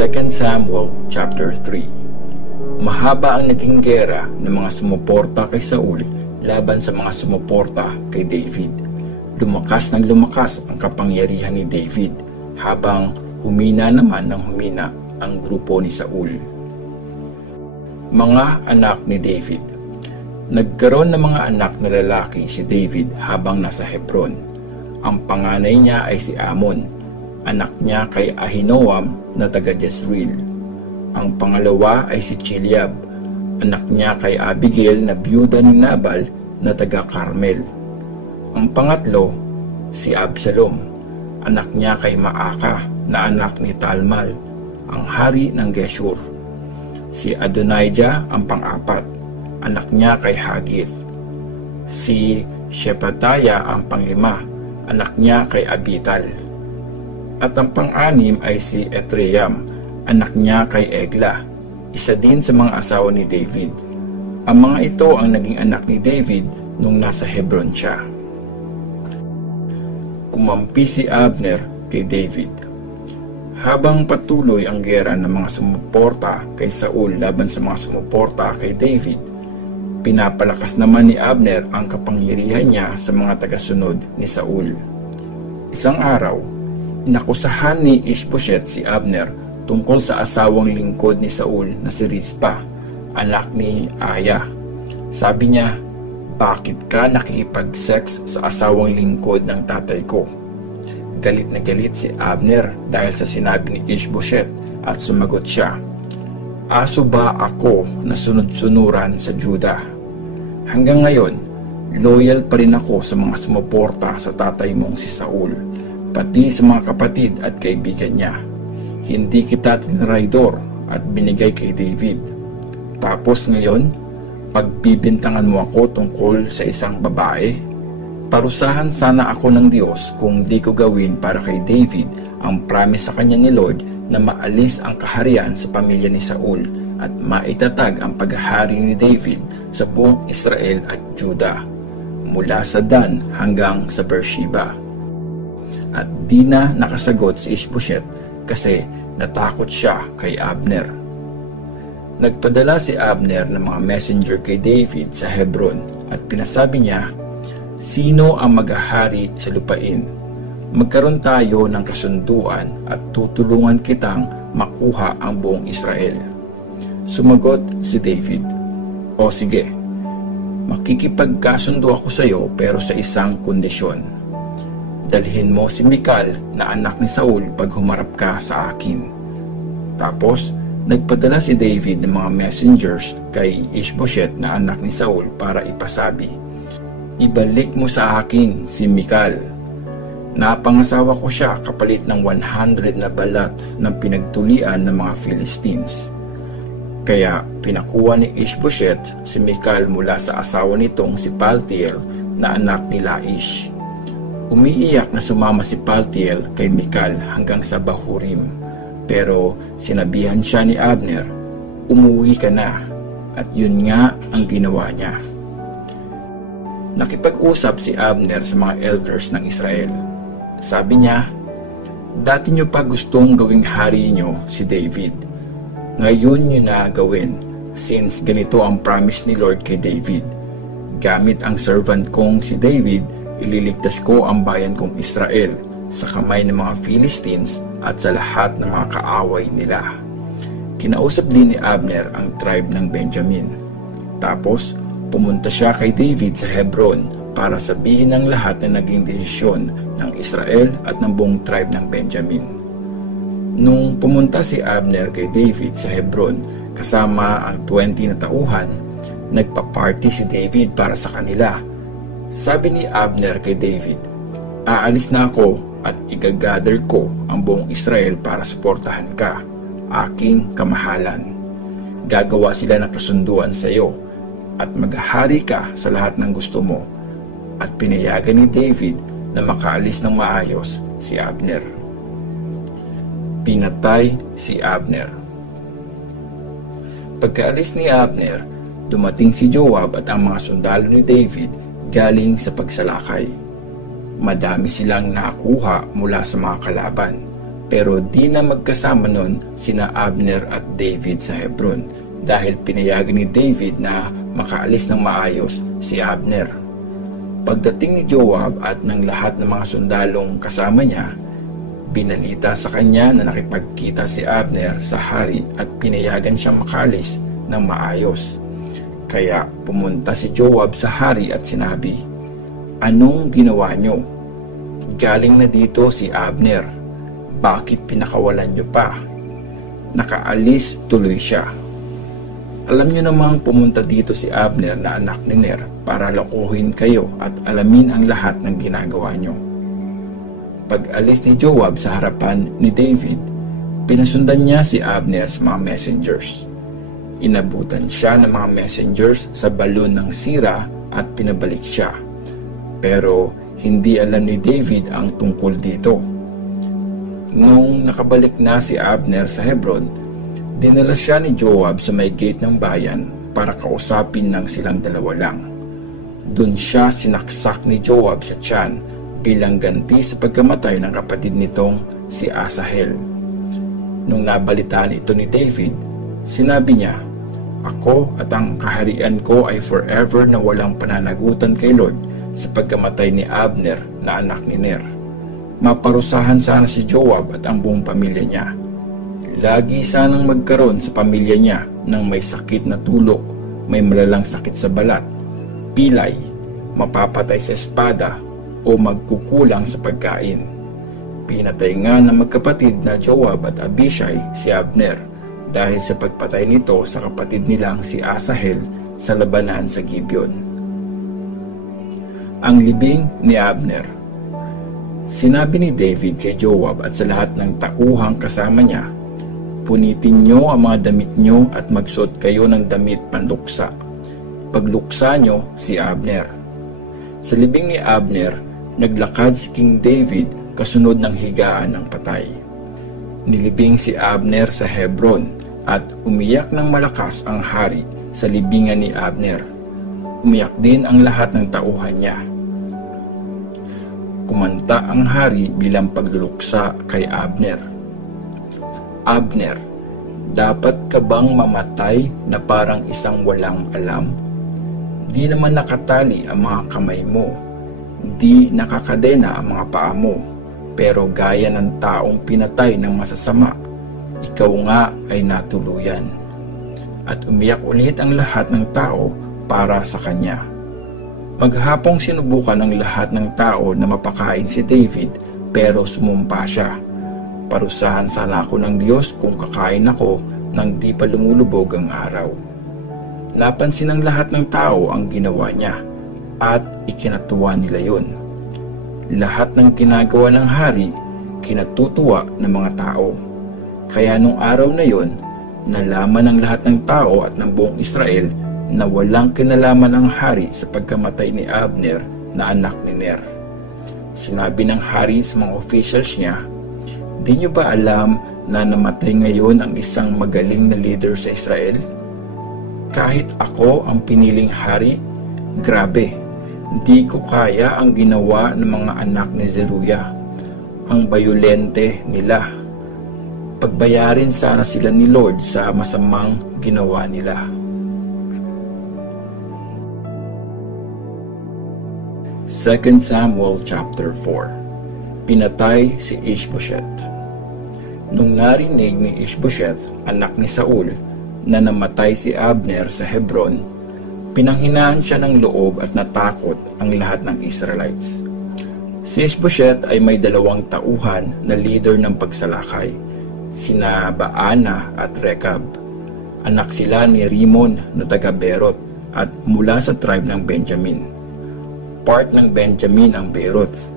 2 Samuel chapter 3. Mahaba ang naging gera ng mga sumuporta kay Saul laban sa mga sumuporta kay David. Lumakas ng lumakas ang kapangyarihan ni David habang humina naman ng humina ang grupo ni Saul. Mga anak ni David. Nagkaroon ng mga anak na lalaki si David habang nasa Hebron. Ang panganay niya ay si Amon, anak niya kay Ahinoam na taga Jezreel. Ang pangalawa ay si Chileab, anak niya kay Abigail na byuda ni Nabal na taga Carmel. Ang pangatlo, si Absalom, anak niya kay Maaka na anak ni Talmal, ang hari ng Geshur. Si Adonijah ang pang-apat, anak niya kay Hagith. Si Shepatiah ang panglima, anak niya kay Abital. At ang pang-anim ay si Etreyam, anak niya kay Egla, isa din sa mga asawa ni David. Ang mga ito ang naging anak ni David nung nasa Hebron siya. Kumampi si Abner kay David. Habang patuloy ang gera ng mga sumuporta kay Saul laban sa mga sumuporta kay David, pinapalakas naman ni Abner ang kapangyarihan niya sa mga tagasunod ni Saul. Isang araw, inakusahan ni Ishbosheth si Abner tungkol sa asawang lingkod ni Saul na si Rizpa, anak ni Aya. Sabi niya, "Bakit ka nakikipag-sex sa asawang lingkod ng tatay ko?" Galit na galit si Abner dahil sa sinabi ni Ishbosheth at sumagot siya, "Aso ba ako na sunod-sunuran sa Juda? Hanggang ngayon, loyal pa rin ako sa mga sumuporta sa tatay mong si Saul, pati sa mga kapatid at kaibigan niya. Hindi kita tinraidor at binigay kay David. Tapos ngayon, pagbibintangan mo ako tungkol sa isang babae? Parusahan sana ako ng Diyos kung di ko gawin para kay David ang promise sa kanya ni Lord na maalis ang kaharian sa pamilya ni Saul at maitatag ang paghahari ni David sa buong Israel at Juda, mula sa Dan hanggang sa Beersheba." At di na nakasagot si Ishbosheth kasi natakot siya kay Abner. Nagpadala si Abner ng mga messenger kay David sa Hebron at pinasabi niya, "Sino ang maghahari sa lupain? Magkaroon tayo ng kasunduan at tutulungan kitang makuha ang buong Israel." Sumagot si David, "O sige, makikipagkasundo ako sa iyo pero sa isang kondisyon. Dalhin mo si Mikal na anak ni Saul pag humarap ka sa akin." Tapos, nagpadala si David ng mga messengers kay Ishbosheth na anak ni Saul para ipasabi, "Ibalik mo sa akin si Mikal. Napangasawa ko siya kapalit ng 100 na balat ng pinagtulian ng mga Philistines." Kaya pinakuha ni Ishbosheth si Mikal mula sa asawa nitong si Paltiel na anak ni Laish. Umiiyak na sumama si Paltiel kay Mikal hanggang sa Bahurim, pero sinabihan siya ni Abner, "Umuwi ka na," at yun nga ang ginawa niya. Nakipag-usap si Abner sa mga elders ng Israel. Sabi niya, "Dati niyo pa gustong gawing hari niyo si David. Ngayon niyo na gawin, since ganito ang promise ni Lord kay David. Gamit ang servant kong si David, ililigtas ko ang bayan kong Israel sa kamay ng mga Philistines at sa lahat ng mga kaaway nila." Kinausap din ni Abner ang tribe ng Benjamin. Tapos, pumunta siya kay David sa Hebron para sabihin ang lahat na naging desisyon ng Israel at ng buong tribe ng Benjamin. Nung pumunta si Abner kay David sa Hebron kasama ang 20 na tauhan, nagpa-party si David para sa kanila. Sabi ni Abner kay David, "Aalis na ako at igagather ko ang buong Israel para suportahan ka, aking kamahalan. Gagawa sila ng kasunduan sa iyo at maghahari ka sa lahat ng gusto mo." At pinayagan ni David na makaalis ng maayos si Abner. Pinatay si Abner. Pagkaalis ni Abner, dumating si Joab at ang mga sundalo ni David galing sa pagsalakay. Madami silang nakuha mula sa mga kalaban. Pero di na magkasama nun sina Abner at David sa Hebron dahil pinayagan ni David na makaalis ng maayos si Abner. Pagdating ni Joab at ng lahat ng mga sundalong kasama niya, binalita sa kanya na nakipagkita si Abner sa hari at pinayagan siyang makaalis ng maayos. Kaya pumunta si Joab sa hari at sinabi, "Anong ginawa niyo? Galing na dito si Abner. Bakit pinakawalan niyo pa?" Nakaalis tuloy siya. Alam niyo namang pumunta dito si Abner na anak ni Ner para lokohin kayo at alamin ang lahat ng ginagawa niyo. Pag-alis ni Joab sa harapan ni David, pinasundan niya si Abner sa mga messengers. Inabutan siya ng mga messengers sa balon ng sira at pinabalik siya. Pero hindi alam ni David ang tungkol dito. Nung nakabalik na si Abner sa Hebron, dinala siya ni Joab sa may gate ng bayan para kausapin ng silang dalawa lang. Doon siya sinaksak ni Joab sa tiyan bilang ganti sa pagkamatay ng kapatid nitong si Asahel. Nung nabalitaan ito ni David, sinabi niya, "Ako at ang kaharian ko ay forever na walang pananagutan kay Lord sa pagkamatay ni Abner na anak ni Ner." Maparusahan sana si Joab at ang buong pamilya niya. Lagi sanang magkaroon sa pamilya niya ng may sakit na tulo, may malalang sakit sa balat, pilay, mapapatay sa espada, o magkukulang sa pagkain. Pinatay nga ng magkapatid na Joab at Abishai si Abner dahil sa pagpatay nito sa kapatid nilang si Asahel sa labanan sa Gibeon. Ang libing ni Abner. Sinabi ni David kay Joab at sa lahat ng tauhang kasama niya, "Punitin niyo ang mga damit niyo at magsuot kayo ng damit panluksa. Pagluksa niyo si Abner." Sa libing ni Abner, naglakad si King David kasunod ng higaan ng patay. Nilibing si Abner sa Hebron at umiyak ng malakas ang hari sa libingan ni Abner. Umiyak din ang lahat ng tauhan niya. Kumanta ang hari bilang pagluluksa kay Abner. "Abner, dapat ka bang mamatay na parang isang walang alam? Di naman nakatali ang mga kamay mo, di nakakadena ang mga paa mo, pero gaya ng taong pinatay ng masasama, ikaw nga ay natuluyan." At umiyak ulit ang lahat ng tao para sa kanya. Maghapong sinubukan ng lahat ng tao na mapakain si David, pero sumumpa siya. "Parusahan sana ako ng Diyos kung kakain ako nang di pa lumulubog ang araw." Napansin ng lahat ng tao ang ginawa niya at ikinatuwa nila yun. Lahat ng ginagawa ng hari, kinatutuwa ng mga tao. Kaya nung araw na yon, nalaman ng lahat ng tao at ng buong Israel na walang kinalaman ang hari sa pagkamatay ni Abner na anak ni Ner. Sinabi ng hari sa mga officials niya, "Di niyo ba alam na namatay ngayon ang isang magaling na leader sa Israel? Kahit ako ang piniling hari, grabe, di ko kaya ang ginawa ng mga anak ni Zeruiah. Ang bayolente nila. Pagbayarin sana sila ni Lord sa masamang ginawa nila." 2 Samuel chapter 4. Pinatay si Ishbosheth. Nung narinig ni Ishbosheth, anak ni Saul, na namatay si Abner sa Hebron, pinanghinaan siya ng loob at natakot ang lahat ng Israelites. Si Ishbosheth ay may 2 tauhan na leader ng pagsalakay, sina Baana at Rekab. Anak sila ni Rimon na taga Berot at mula sa tribe ng Benjamin. Part ng Benjamin ang Beeroth.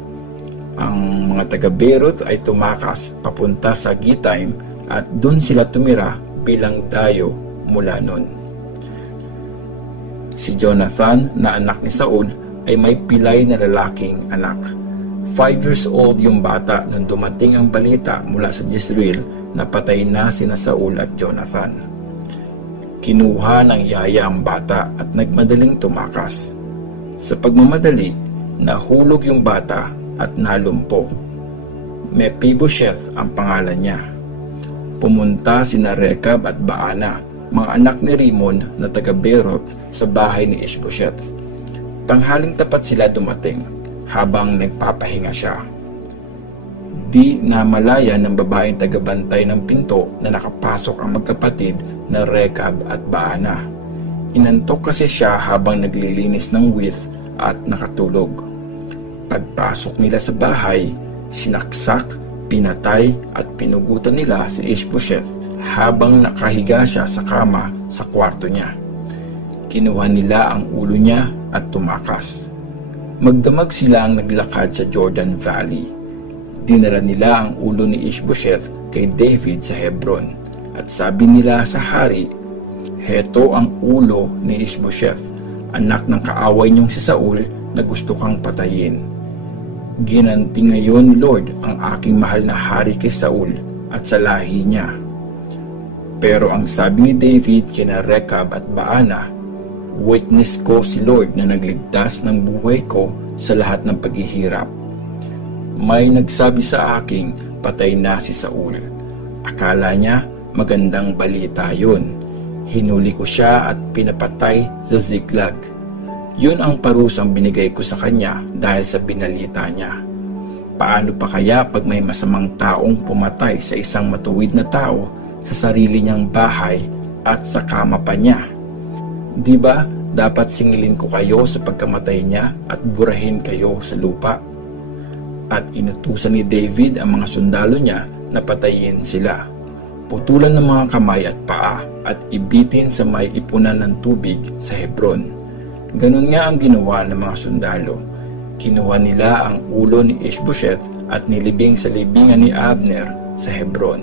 Ang mga taga Beeroth ay tumakas papunta sa Gitaim at doon sila tumira bilang dayo mula noon. Si Jonathan na anak ni Saul ay may pilay na lalaking anak. 5 years old yung bata nung dumating ang balita mula sa Jezreel na patay na sina Saul at Jonathan. Kinuha ng yaya ang bata at nagmadaling tumakas. Sa pagmamadali, nahulog yung bata at nalumpo. Mephibosheth ang pangalan niya. Pumunta sina Rekab at Baana, mga anak ni Rimon na taga Beeroth, sa bahay ni Ishbosheth. Tanghaling tapat sila dumating, habang nagpapahinga siya. Di namalaya ng babaeng tagabantay ng pinto na nakapasok ang magkapatid na Rekab at Baana. Inantok kasi siya habang naglilinis ng wheat at nakatulog. Pagpasok nila sa bahay, sinaksak, pinatay at pinugutan nila si Ishbosheth habang nakahiga siya sa kama sa kwarto niya. Kinuha nila ang ulo niya at tumakas. Magdamag silang naglakad sa Jordan Valley. Dinala nila ang ulo ni Ishbosheth kay David sa Hebron at sabi nila sa hari, "Heto ang ulo ni Ishbosheth, anak ng kaaway niyong si Saul na gusto kang patayin. Ginanti ngayon ni Lord ang aking mahal na hari kay Saul at sa lahi niya." Pero ang sabi ni David kina Rekab at Baana, "Witness ko si Lord na nagligtas ng buhay ko sa lahat ng paghihirap. May nagsabi sa aking patay na si Saul. Akala niya magandang balita yun. Hinuli ko siya at pinapatay sa Ziklag. Yun ang parusang binigay ko sa kanya dahil sa binalita niya. Paano pa kaya pag may masamang taong pumatay sa isang matuwid na tao sa sarili niyang bahay at sa kama pa niya? Di ba dapat singilin ko kayo sa pagkamatay niya at burahin kayo sa lupa?" At inutusan ni David ang mga sundalo niya na patayin sila, putulan ng mga kamay at paa at ibitin sa may ipunan ng tubig sa Hebron. Ganun nga ang ginawa ng mga sundalo. Kinuha nila ang ulo ni Ishbosheth at nilibing sa libingan ni Abner sa Hebron.